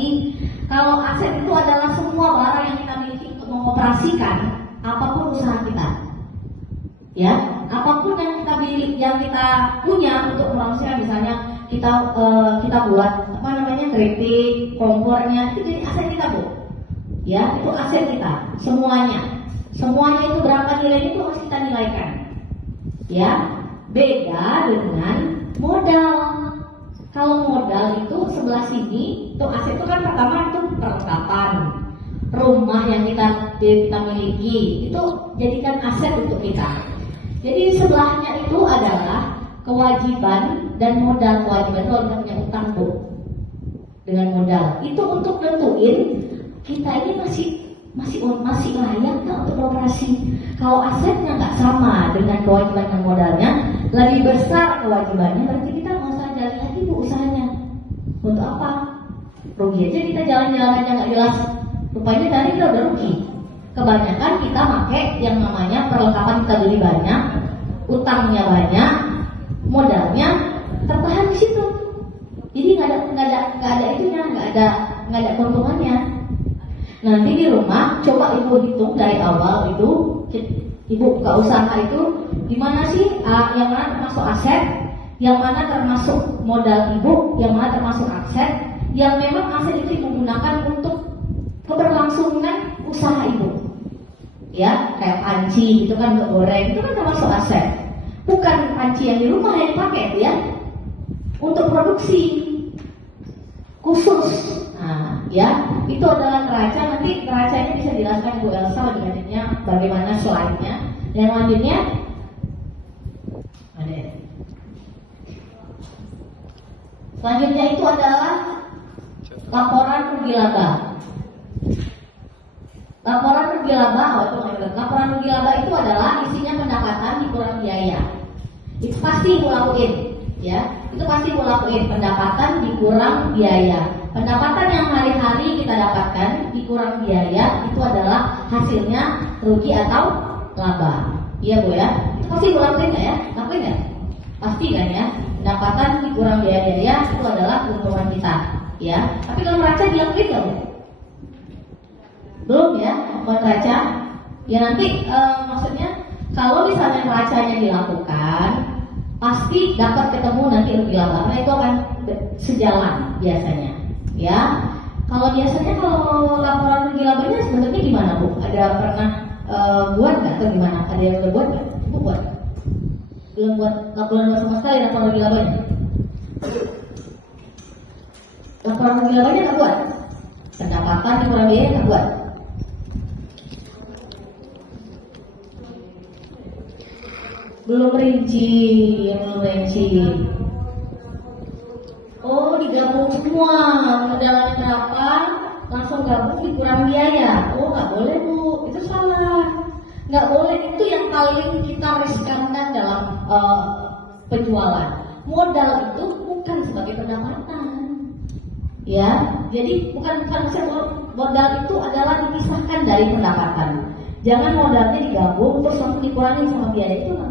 mengerti kalau aset itu adalah semua barang yang kita miliki untuk mengoperasikan apapun usaha kita. Ya, apapun yang kita miliki, yang kita punya untuk melangsungkan, misalnya kita buat kritik, kompornya, itu jadi aset kita, Bu. Ya, itu aset kita, semuanya itu berapa nilainya itu harus kita nilaikan. Ya, beda dengan modal. Kalau modal itu sebelah sini, itu aset itu kan pertama itu perlengkapan, rumah yang kita miliki itu jadikan aset untuk kita. Jadi sebelahnya itu adalah kewajiban dan modal. Kewajiban itu kita punya utang, Bu, dengan modal. Itu untuk nentuin kita ini masih layak nggak untuk beroperasi. Kalau asetnya nggak sama dengan kewajiban dan modalnya, lebih besar kewajibannya, berarti kita nggak usah jalan lagi, Bu, usahanya. Untuk apa? Rugi aja kita jalan-jalan aja nggak jelas. Rupanya tadi kita udah rugi. Kebanyakan kita pakai yang namanya perlengkapan, kita beli banyak, utangnya banyak, modalnya tertahan di situ. Jadi nggak ada keuntungannya. Nanti di rumah coba ibu hitung dari awal itu, ibu buka usaha itu gimana sih, yang mana termasuk aset, yang mana termasuk modal ibu, yang mana termasuk aset, yang memang aset itu digunakan untuk keberlangsungan usaha ibu. Ya, kayak panci gitu kan, untuk goreng, itu kan termasuk aset. Bukan panci yang di rumah yang dipakai itu ya, untuk produksi khusus. Nah, ya, itu adalah neraca. Nanti neracanya bisa dijelaskan Bu Elsa lebih lanjutnya bagaimana slide-nya. Yang lanjutnya ada. Selanjutnya itu adalah laporan rugi laba. Laporan rugi laba, laporan rugi laba itu adalah isinya pendapatan dikurang biaya. Itu pasti ibu lakuin, ya. Itu pasti ibu lakuin, pendapatan dikurang biaya. Pendapatan yang hari-hari kita dapatkan dikurang biaya, itu adalah hasilnya rugi atau laba. Iya, Bu, ya. Itu pasti ibu lakuin nggak ya? Lakuin nggak? Pasti kan ya. Pendapatan dikurang biaya itu adalah keuntungan kita, ya. Tapi kalau neraca dilakuin nggak, Bu? Belum ya, buat neraca. Ya nanti maksudnya kalau misalnya neracanya dilakukan, pasti dapat ketemu nanti rugi laba. Nah, itu akan sejalan biasanya. Ya, kalau laporan rugi labanya sebenarnya gimana, Bu? Ada pernah buat nggak atau gimana? Ada yang udah buat nggak? Bu buat? Belum buat sama sekali laporan rugi labanya. Laporan rugi labanya nggak buat? Pendapatan dikurang biaya nggak buat? Belum rinci. Oh, digabung semua, modalnya berapa, langsung gabung dikurang biaya. Oh, nggak boleh, Bu, itu salah. Nggak boleh, itu yang paling kita riskankan dalam penjualan. Modal itu bukan sebagai pendapatan, ya. Jadi bukan modal itu adalah dipisahkan dari pendapatan. Jangan modalnya digabung terus langsung dikurangi sama biaya, itu nggak